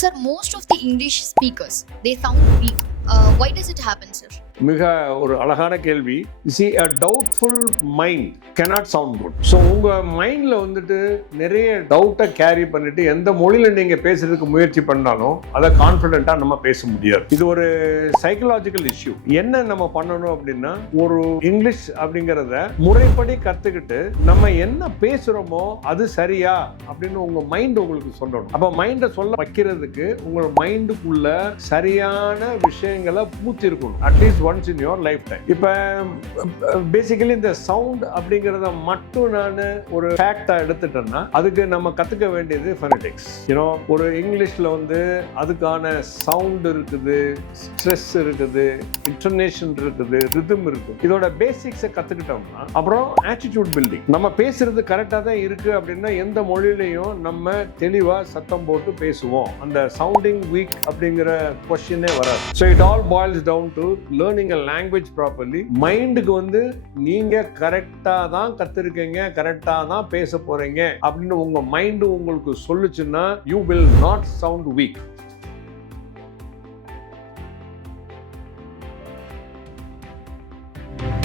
Sir, most of the English speakers, they sound weak. Why does it happen, sir? மிக ஒரு அழகான கேள்வி. See, a doubtful mind cannot sound good. So உங்கள் மைண்டில் வந்துட்டு நிறைய டவுட்டை கேரி பண்ணிட்டு எந்த மொழியில் நீங்கள் பேசுறதுக்கு முயற்சி பண்ணாலும் அதை கான்ஃபிடென்ட்டாக நம்ம பேச முடியாது. இது ஒரு சைக்கலாஜிக்கல் இஷ்யூ. என்ன நம்ம பண்ணணும் அப்படின்னா, ஒரு இங்கிலீஷ் அப்படிங்கிறத முறைப்படி கற்றுக்கிட்டு நம்ம என்ன பேசுகிறோமோ அது சரியா அப்படின்னு உங்கள் மைண்ட் உங்களுக்கு சொல்லணும். அப்போ மைண்டை சொல்ல வைக்கிறதுக்கு உங்கள் மைண்டுக்குள்ள சரியான விஷயங்களை பூத்திருக்கணும். At least once in your lifetime. இப்போ பேசிக்கலி இந்த சவுண்ட் அப்படிங்கிறத மட்டும் நான் ஒரு ஃபேக்டா எடுத்துட்டேன்னா அதுக்கு நம்ம கத்துக்க வேண்டியது ஃபோனடிக்ஸ். ஒரு இங்கிலீஷ்ல வந்து அதுக்கான சவுண்ட் இருக்குது, ஸ்ட்ரெஸ் இருக்குது, இன்டோனேஷன் இருக்குது, ரிதம் இருக்குது. இதோட பேசிக்ஸை கத்துக்கிட்டோம்னா அப்புறம் ஆட்டிடியூட் பில்டிங். நம்ம பேசுறது கரெக்டாக தான் இருக்கு அப்படின்னா எந்த மொழியிலையும் நம்ம தெளிவா சத்தம் போட்டு பேசுவோம். அந்த சவுண்டிங் வீக் அப்படிங்கிற கொஸ்டினே வராது. So it all boils down to learning a language properly. மைண்டுக்கு வந்து நீங்க கரெக்டா தான் கத்துருக்கீங்க, கரெக்டா தான் பேச போறீங்க அப்படின்னு உங்க மைண்ட் உங்களுக்கு சொல்லுச்சுன்னா you will not sound weak.